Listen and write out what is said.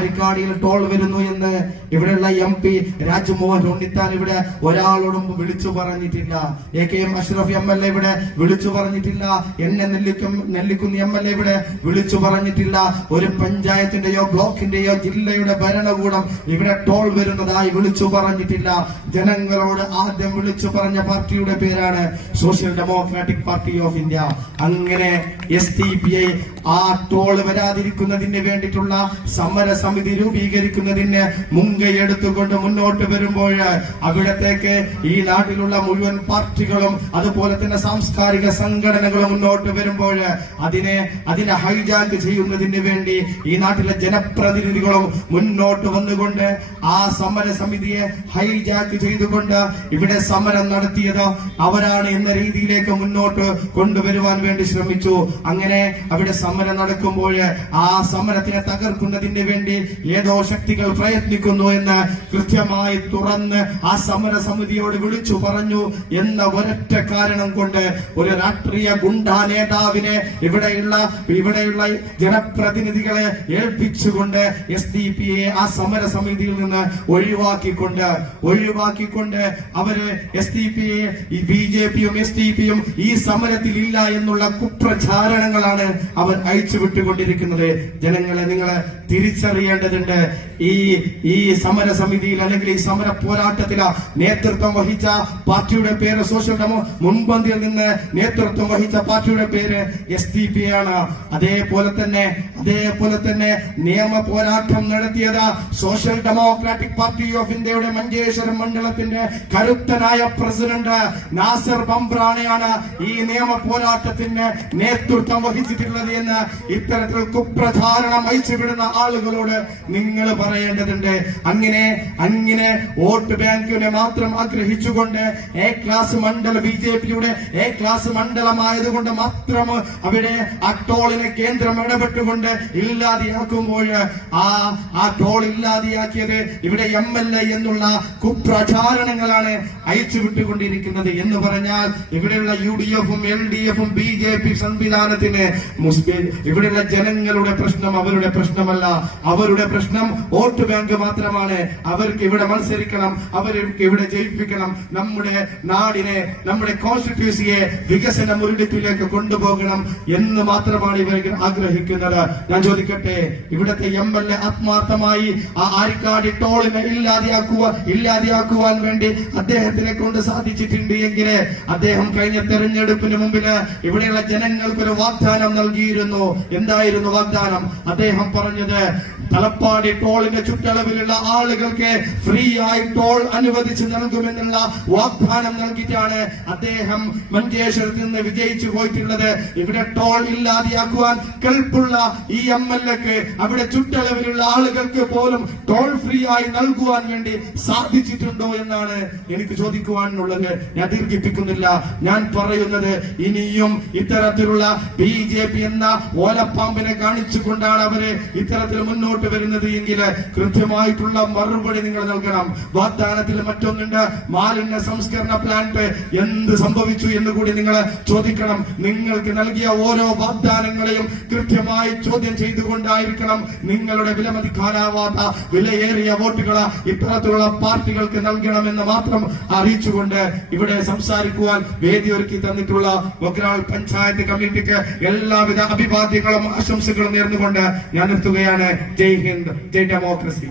ആരിക്കാടിയിൽ toll വരുന്നു എന്ന് ഇവിടെയുള്ള MP രാജ്മോഹൻ ഉണ്ണിത്താൻ ഇവിടെ ഒരാളോടും വിളിച്ചു പറഞ്ഞിട്ടില്ല. AKM അഷ്റഫ് MLA ഇവിടെ വിളിച്ചു പറഞ്ഞിട്ടില്ല. എന്നെ നെല്ലിക്കുന്ന MLA ഇവിടെ വിളിച്ചു പറഞ്ഞിട്ടില്ല. ഒരു പഞ്ചായത്തിന്റെയോ ബ്ലോക്കിന്റെയോ ജില്ലയുടെ ഭരണകൂടം ഇവിടെ ടോൾ വരുന്നതായി വിളിച്ചു പറഞ്ഞിട്ടില്ല. ജനങ്ങളോട് ആദ്യം വിളിച്ചു പറഞ്ഞ പാർട്ടിയുടെ പേരാണ് social democratic party of India. അങ്ങനെ SDPI ആ ടോൾ വരാതിരിക്കുന്നതിന് വേണ്ടിയിട്ടുള്ള സമരസമിതി രൂപീകരിക്കുന്നതിന് മുൻകൈയെടുത്തുകൊണ്ട് മുന്നോട്ട് വരുമ്പോൾ അവിടത്തേക്ക് ഈ നാട്ടിലുള്ള മുഴുവൻ പാർട്ടികളും അതുപോലെ തന്നെ സാംസ്കാരിക സംഘടനകളും മുന്നോട്ട് വരുമ്പോൾ അതിനെ ഹൈജാക്ക് ചെയ്യുന്നതിന് വേണ്ടി ഈ നാട്ടിലെ ജനപ്രതിനിധികളും മുന്നോട്ട് വന്നുകൊണ്ട് ആ സമരസമിതിയെ ഹൈജാക്ക് ചെയ്തുകൊണ്ട് ഇവിടെ സമരം നടത്തിയത് അവരാണ് എന്ന രീതിയിലേക്ക് മുന്നോട്ട് കൊണ്ടുവരുവാൻ വേണ്ടി ശ്രമിച്ചു. അങ്ങനെ അവിടെ സമരം നടക്കുമ്പോൾ ആ സമരത്തിനെ തകർക്കുന്നതിന് വേണ്ടി ഏതോ ശക്തികൾ പ്രയത്നിക്കുന്നു എന്ന് കൃത്യമായി തുറന്ന് ആ സമരസമിതിയോട് വിളിച്ചു പറഞ്ഞു എന്ന ഒരൊറ്റ കാരണം കൊണ്ട് ഒരു രാഷ്ട്രീയ ഗുണ്ടാ നേതാവിനെ ഇവിടെയുള്ള ജനപ്രതിനിധികളെ ഏൽപ്പിച്ചുകൊണ്ട് SDPI ആ സമരസമിതിയിൽ നിന്ന് ഒഴിവാക്കിക്കൊണ്ട് അവര് SDPI BJPയും SDPയും ഈ സമരത്തിൽ ഇല്ല എന്നുള്ള കുപ്രചാരണങ്ങളാണ് അവർ അയച്ചുവിട്ടുകൊണ്ടിരിക്കുന്നത്. ജനങ്ങളെ നിങ്ങളെ തിരിച്ചറിയേണ്ടതുണ്ട്. ഈ സമരസമിതിയിൽ അല്ലെങ്കിൽ ഈ സമര പോരാട്ടത്തിൽ നേതൃത്വം വഹിച്ച പാർട്ടിയുടെ പേര് സോഷ്യൽ ഡെമോ മുൻപന്തിയിൽ നിന്ന് നേതൃത്വം വഹിച്ച പാർട്ടിയുടെ പേര് SDPI ആണ്. അതേപോലെ തന്നെ നിയമ പോരാട്ടം നടത്തിയത് സോഷ്യൽ ഡെമോക്രാറ്റിക് പാർട്ടി ഓഫ് ഇന്ത്യയുടെ മഞ്ചേശ്വരം മണ്ഡലത്തിന്റെ കരുത്തനായ പ്രസിഡന്റ് നാസർ ബംബ്രാനെയാണ് ഈ നിയമ പോരാട്ടത്തിന് നേതൃത്വം വഹിച്ചിട്ടുള്ളത് എന്ന് ഇത്തരത്തിൽ കുപ്രചാരണം അയച്ചുവിടുന്ന ആളുകളോട് നിങ്ങൾ പറയേണ്ടതുണ്ട്. അങ്ങനെ വോട്ട് ബാങ്കിനെ മാത്രം ആഗ്രഹിച്ചുകൊണ്ട് ക്ലാസ് മണ്ഡല BJPയുടെ ക്ലാസ് മണ്ഡലമായതുകൊണ്ട് മാത്രം അവിടെ ആ ടോളിനെ കേന്ദ്രം ഇടപെട്ടുകൊണ്ട് ഇല്ലാതെയാക്കുമ്പോൾ ആ ടോൾ ഇല്ലാതെയാക്കിയത് ഇവിടെ MLA എന്നുള്ള കുപ്രചാരണങ്ങളാണ് അയച്ചുവിട്ടുകൊണ്ടിരിക്കുന്നത് എന്ന് പറഞ്ഞാൽ ഇവിടെയുള്ള UDFും LDFും BJP സംവിധാനത്തിന് ഇവിടെയുള്ള ജനങ്ങളുടെ പ്രശ്നം അവരുടെ പ്രശ്നമല്ല. അവരുടെ പ്രശ്നം വോട്ട് ബാങ്ക് മാത്രമാണ്. അവർക്ക് ഇവിടെ മത്സരിക്കണം, അവർക്ക് ഇവിടെ ജയിപ്പിക്കണം, നമ്മുടെ നാടിനെ നമ്മുടെ കോൺസ്റ്റിറ്റ്യൂൻസിയെ വികസന മുരടിപ്പിലേക്ക് കൊണ്ടുപോകണം എന്ന് മാത്രമാണ് ഇവർ ആഗ്രഹിക്കുന്നത്. ഞാൻ ചോദിക്കട്ടെ, ഇവിടത്തെ MLA ആത്മാർത്ഥമായി ആ ആരിക്കാടി ടോളിനെ ഇല്ലാതെയാക്കുവാൻ വേണ്ടി അദ്ദേഹത്തിനെ കൊണ്ട് സാധിച്ചിട്ടുണ്ട് എങ്കിൽ അദ്ദേഹം കഴിഞ്ഞ തെരഞ്ഞെടുപ്പിന് മുമ്പില് ഇവിടെയുള്ള ജനങ്ങൾക്കൊരു വാഗ്ദാനം നൽകിയിരുന്നു. എന്തായിരുന്നു വാഗ്ദാനം? അദ്ദേഹം പറഞ്ഞത് തലപ്പാടി ടോളിന്റെ ചുറ്റളവിലുള്ള ആളുകൾക്ക് ഫ്രീ ആയി ടോൾ അനുവദിച്ച് നൽകുമെന്നുള്ള വാഗ്ദാനം നൽകിയിട്ടാണ് അദ്ദേഹം മഞ്ചേശ്വരത്ത് നിന്ന് വിജയിച്ചു പോയിട്ടുള്ളത്. ഇവിടെ ടോൾ ഇല്ലാതെയാക്കുവാൻ കെൽപ്പുള്ള ഈ MLAക്ക് അവിടെ ചുറ്റളവിലുള്ള ആളുകൾക്ക് പോലും ടോൾ ഫ്രീ ആയി നൽകുവാൻ വേണ്ടി സാധിച്ചിട്ടുണ്ടോ എന്നാണ് എനിക്ക് ചോദിക്കുവാനുള്ളത്. ഞാൻ ദീർഘിപ്പിക്കുന്നില്ല. ഞാൻ പറയുന്നത് ഇനിയും ഇത്തരത്തിലുള്ള BJP എന്ന ഓലപ്പാമ്പിനെ കാണിച്ചുകൊണ്ടാണ് അവര് ഇത്തരത്തിൽ മുന്നോട്ട് വരുന്നത് എങ്കിൽ കൃത്യമായിട്ടുള്ള മറുപടി നിങ്ങൾ നൽകണം. വാഗ്ദാനത്തിൽ മറ്റൊന്നുണ്ട്, മാലിന്യ സംസ്കരണ പ്ലാന്റ് എന്ത് സംഭവിച്ചു എന്ന് കൂടി നിങ്ങൾ ചോദിക്കണം. നിങ്ങൾക്ക് നൽകിയ ഓരോ വാഗ്ദാനങ്ങളെയും കൃത്യമായി ചോദ്യം ചെയ്തുകൊണ്ടായിരിക്കണം നിങ്ങളുടെ വിലമതിക്കാനാവാത്ത വിലയേറിയ വോട്ടുകൾ ഇത്തരത്തിലുള്ള പാർട്ടികൾക്ക് നൽകണമെന്ന് മാത്രം അറിയിച്ചുകൊണ്ട് ഇവിടെ സംസാരിക്കുവാൻ വേദിയൊരുക്കി തന്നിട്ടുള്ള മൊഗ്രാൾ പഞ്ചായത്ത് കമ്മിറ്റിക്ക് എല്ലാവിധ അഭിവാദ്യങ്ങളും ആശംസകളും നേർന്നുകൊണ്ട് ഞാൻ നിർത്തുകയാണ്. ജയ് ഹിന്ദ്, ജയ് ഡെമോക്രസി.